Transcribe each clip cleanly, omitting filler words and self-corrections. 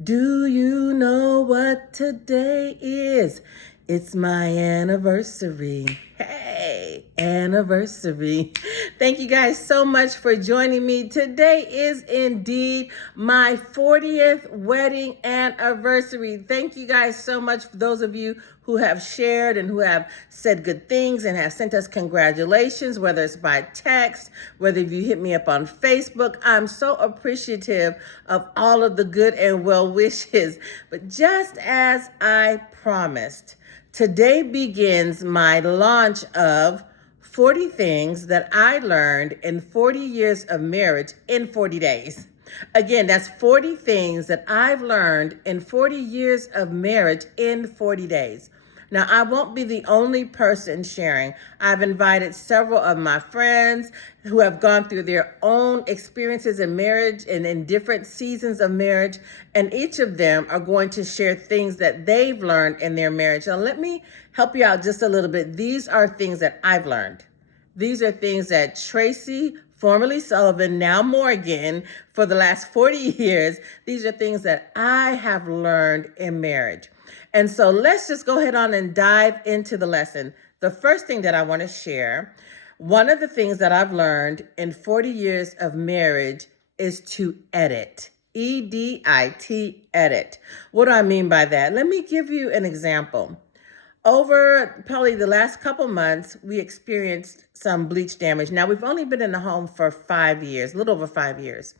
Do you know what today is? It's my anniversary. Hey, anniversary. Thank you guys so much for joining me. Today is indeed my 40th wedding anniversary. Thank you guys so much for those of you who have shared and who have said good things and have sent us congratulations, whether it's by text, whether you hit me up on Facebook. I'm so appreciative of all of the good and well wishes. But just as I promised, today begins my launch of 40 things that I learned in 40 years of marriage in 40 days. Again, that's 40 things that I've learned in 40 years of marriage in 40 days. Now, I won't be the only person sharing. I've invited several of my friends who have gone through their own experiences in marriage and in different seasons of marriage, and each of them are going to share things that they've learned in their marriage. Now, let me help you out just a little bit. These are things that I've learned. These are things that Tracy, formerly Sullivan, now Morgan, for the last 40 years, these are things that I have learned in marriage. And so let's just go ahead on and dive into the lesson. The first thing that I want to share, one of the things that I've learned in 40 years of marriage is to edit. EDIT, edit. What do I mean by that? Let me give you an example. Over probably the last couple months, we experienced some bleach damage. Now, we've only been in the home for 5 years, a little over 5 years.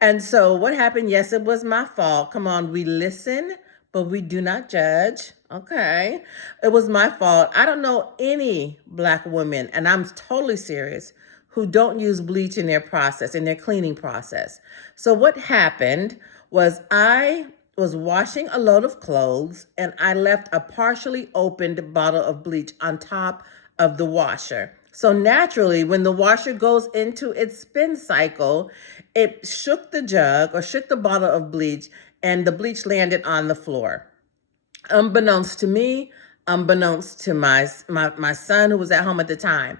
And so what happened? Yes, it was my fault. Come on, we listen, but we do not judge. Okay. It was my fault. I don't know any Black women, and I'm totally serious, who don't use bleach in their process, in their cleaning process. So what happened was I was washing a load of clothes and I left a partially opened bottle of bleach on top of the washer. So naturally, when the washer goes into its spin cycle, it shook the jug or shook the bottle of bleach and the bleach landed on the floor. Unbeknownst to me, unbeknownst to my son who was at home at the time.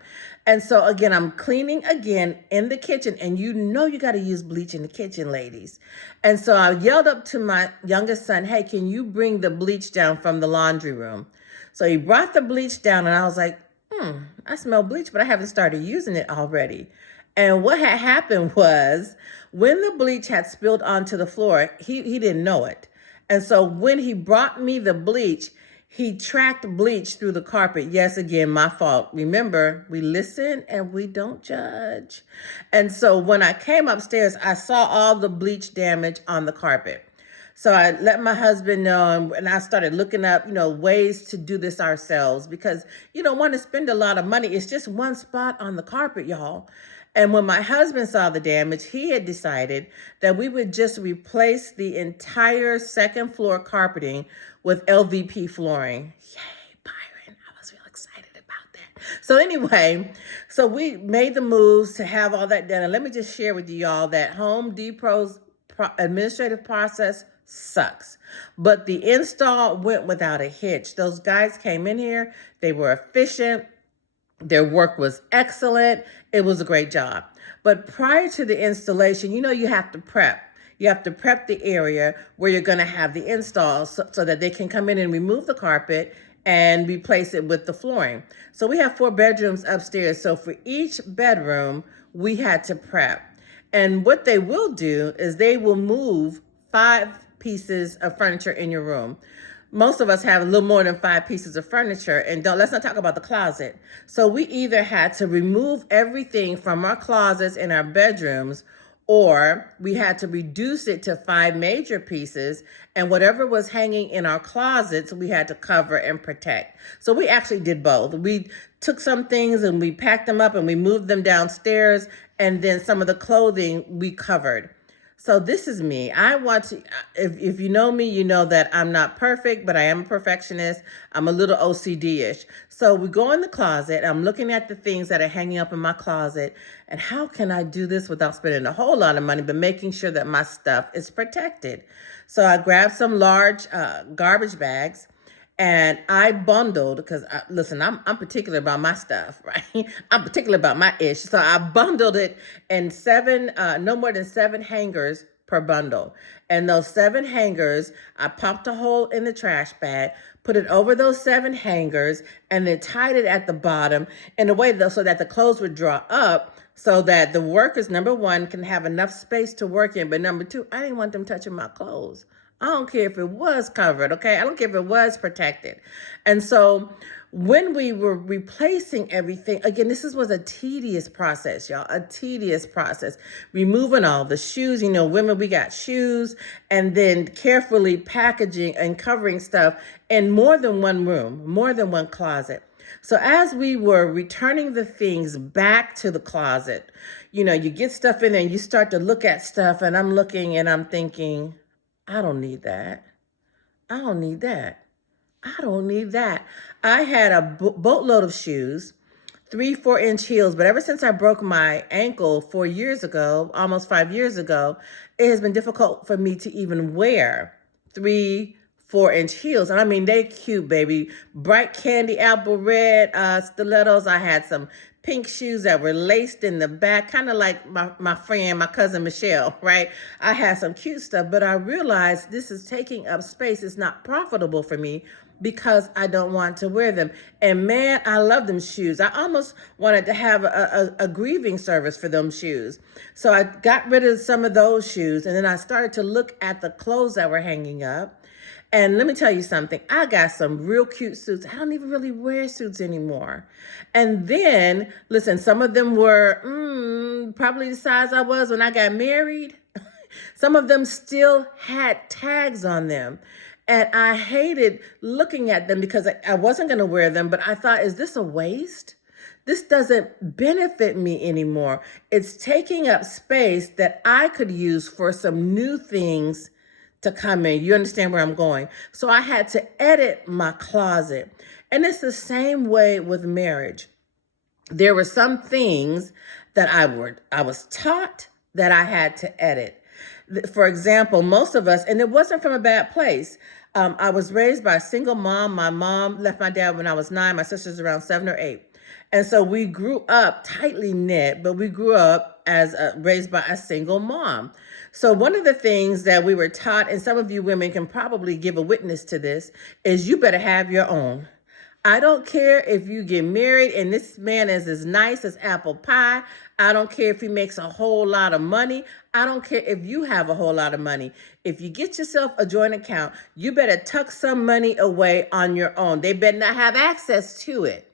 And so again, I'm cleaning again in the kitchen, and you got to use bleach in the kitchen, ladies. And so I yelled up to my youngest son, hey, can you bring the bleach down from the laundry room? So he brought the bleach down, and I was like, I smell bleach, but I haven't started using it already. And what had happened was when the bleach had spilled onto the floor, he didn't know it. And so when he brought me the bleach, he tracked bleach through the carpet. Yes, again, my fault. Remember, we listen and we don't judge. And so when I came upstairs, I saw all the bleach damage on the carpet. So I let my husband know, and I started looking up, ways to do this ourselves because you don't want to spend a lot of money. It's just one spot on the carpet, y'all. And when my husband saw the damage, he had decided that we would just replace the entire second floor carpeting with LVP flooring. Yay, Byron. I was real excited about that. So anyway, so we made the moves to have all that done. And let me just share with you all that Home Depot's administrative process sucks. But the install went without a hitch. Those guys came in here. They were efficient. Their work was excellent. It was a great job. But prior to the installation, you have to prep. You have to prep the area where you're going to have the install so that they can come in and remove the carpet and replace it with the flooring. So we have 4 bedrooms upstairs. So for each bedroom, we had to prep. And what they will do is they will move 5 pieces of furniture in your room. Most of us have a little more than 5 pieces of furniture, and let's not talk about the closet. So we either had to remove everything from our closets in our bedrooms, or we had to reduce it to 5 major pieces, and whatever was hanging in our closets, we had to cover and protect. So we actually did both. We took some things and we packed them up and we moved them downstairs, and then some of the clothing we covered. So this is me. I want to, if you know me, you know that I'm not perfect, but I am a perfectionist. I'm a little OCD-ish. So we go in the closet. I'm looking at the things that are hanging up in my closet. And how can I do this without spending a whole lot of money, but making sure that my stuff is protected? So I grabbed some large garbage bags. And I bundled, because listen, I'm particular about my stuff, right? I'm particular about my ish. So I bundled it in 7, no more than 7 hangers per bundle. And those 7 hangers, I popped a hole in the trash bag, put it over those 7 hangers, and then tied it at the bottom in a way though so that the clothes would draw up so that the workers, number one, can have enough space to work in. But number two, I didn't want them touching my clothes. I don't care if it was covered, okay? I don't care if it was protected. And so when we were replacing everything, again, was a tedious process, y'all, a tedious process. Removing all the shoes, women, we got shoes, and then carefully packaging and covering stuff in more than one room, more than one closet. So as we were returning the things back to the closet, you get stuff in there and you start to look at stuff, and I'm looking and I'm thinking, I don't need that. I don't need that. I don't need that. I had a boatload of shoes, 3 4-inch heels, but ever since I broke my ankle 4 years ago, almost 5 years ago, it has been difficult for me to even wear 3 4-inch heels. And I mean, they cute, baby. Bright candy apple red stilettos. I had some pink shoes that were laced in the back, kind of like my friend, my cousin Michelle, right? I had some cute stuff, but I realized this is taking up space. It's not profitable for me because I don't want to wear them. And man, I love them shoes. I almost wanted to have a grieving service for them shoes. So I got rid of some of those shoes, and then I started to look at the clothes that were hanging up. And let me tell you something, I got some real cute suits. I don't even really wear suits anymore. And then, listen, some of them were probably the size I was when I got married. Some of them still had tags on them. And I hated looking at them because I wasn't going to wear them, but I thought, is this a waste? This doesn't benefit me anymore. It's taking up space that I could use for some new things to come in. You understand where I'm going? So I had to edit my closet. And it's the same way with marriage. There were some things that I was taught that I had to edit. For example, most of us, and it wasn't from a bad place. I was raised by a single mom. My mom left my dad when I was 9. My sister's around 7 or 8. And so we grew up tightly knit, but we grew up as raised by a single mom. So one of the things that we were taught, and some of you women can probably give a witness to this, is you better have your own. I don't care if you get married and this man is as nice as apple pie. I don't care if he makes a whole lot of money. I don't care if you have a whole lot of money. If you get yourself a joint account, you better tuck some money away on your own. They better not have access to it.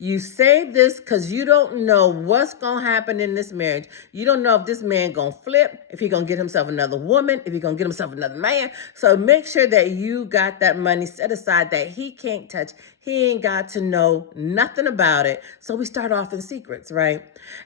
You save this because you don't know what's going to happen in this marriage. You don't know if this man going to flip, if he going to get himself another woman, if he going to get himself another man. So make sure that you got that money set aside that he can't touch. He ain't got to know nothing about it. So we start off in secrets, right?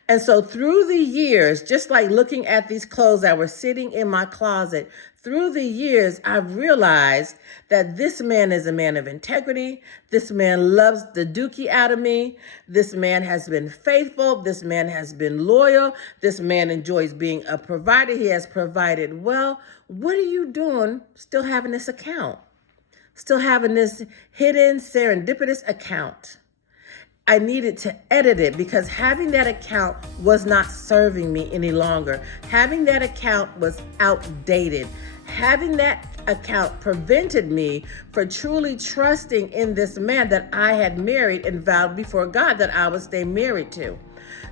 And so through the years, just like looking at these clothes that were sitting in my closet, through the years, I've realized that this man is a man of integrity. This man loves the dookie out of me. This man has been faithful. This man has been loyal. This man enjoys being a provider. He has provided well. What are you doing still having this account? Still having this hidden serendipitous account? I needed to edit it because having that account was not serving me any longer. Having that account was outdated. Having that account prevented me from truly trusting in this man that I had married and vowed before God that I would stay married to.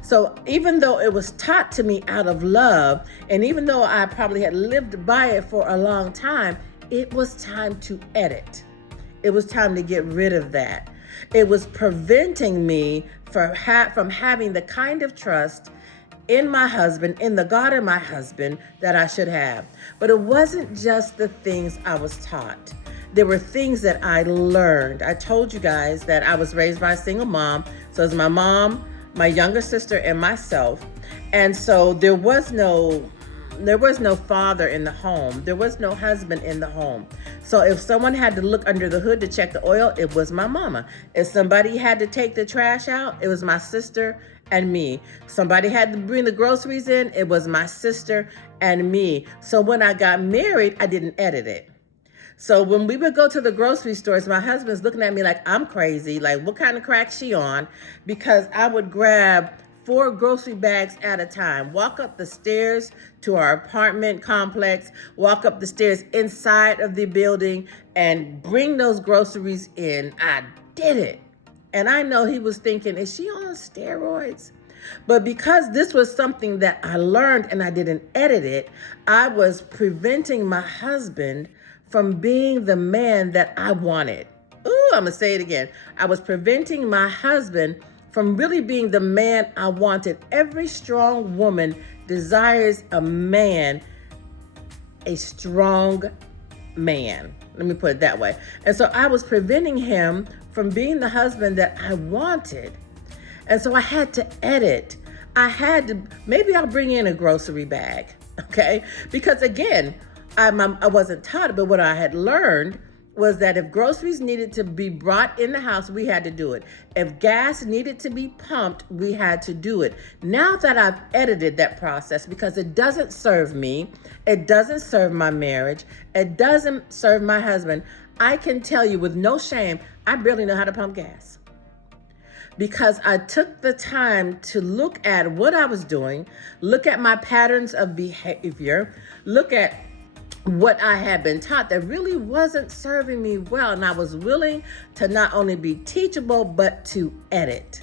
So even though it was taught to me out of love, and even though I probably had lived by it for a long time, it was time to edit. It was time to get rid of that. It was preventing me from having the kind of trust in my husband, in the God of my husband, that I should have. But it wasn't just the things I was taught. There were things that I learned. I told you guys that I was raised by a single mom. So it was my mom, my younger sister, and myself. And so there was no father in the home. There was no husband in the home. So if someone had to look under the hood to check the oil, it was my mama. If somebody had to take the trash out, it was my sister and me. Somebody had to bring the groceries in, it was my sister and me. So when I got married, I didn't edit it. So when we would go to the grocery stores, my husband's looking at me like I'm crazy, like what kind of crack she on? Because I would grab 4 grocery bags at a time. Walk up the stairs to our apartment complex, walk up the stairs inside of the building, and bring those groceries in. I did it. And I know he was thinking, is she on steroids? But because this was something that I learned and I didn't edit it, I was preventing my husband from being the man that I wanted. Ooh, I'm gonna say it again. I was preventing my husband from really being the man I wanted. Every strong woman desires a man, a strong man. Let me put it that way. And so I was preventing him from being the husband that I wanted. And so I had to edit. Maybe I'll bring in a grocery bag, okay? Because again, I wasn't taught it, but what I had learned was that if groceries needed to be brought in the house, we had to do it. If gas needed to be pumped, we had to do it. Now that I've edited that process, because it doesn't serve me, it doesn't serve my marriage, it doesn't serve my husband, I can tell you with no shame, I barely know how to pump gas. Because I took the time to look at what I was doing, look at my patterns of behavior, look at what I had been taught that really wasn't serving me well. And I was willing to not only be teachable, but to edit.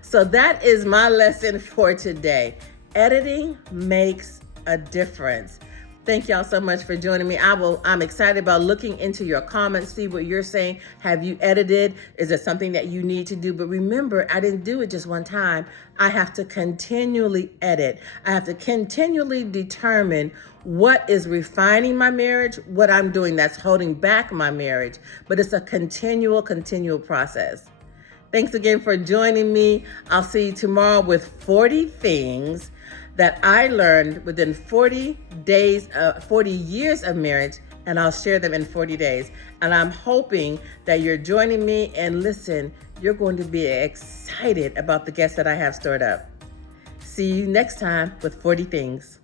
So that is my lesson for today. Editing makes a difference. Thank y'all so much for joining me. I'm excited about looking into your comments, see what you're saying. Have you edited? Is it something that you need to do? But remember, I didn't do it just one time. I have to continually edit. I have to continually determine what is refining my marriage, what I'm doing that's holding back my marriage. But it's a continual process. Thanks again for joining me. I'll see you tomorrow with 40 things that I learned within 40 years of marriage, and I'll share them in 40 days. And I'm hoping that you're joining me, and listen, you're going to be excited about the guests that I have stored up. See you next time with 40 things.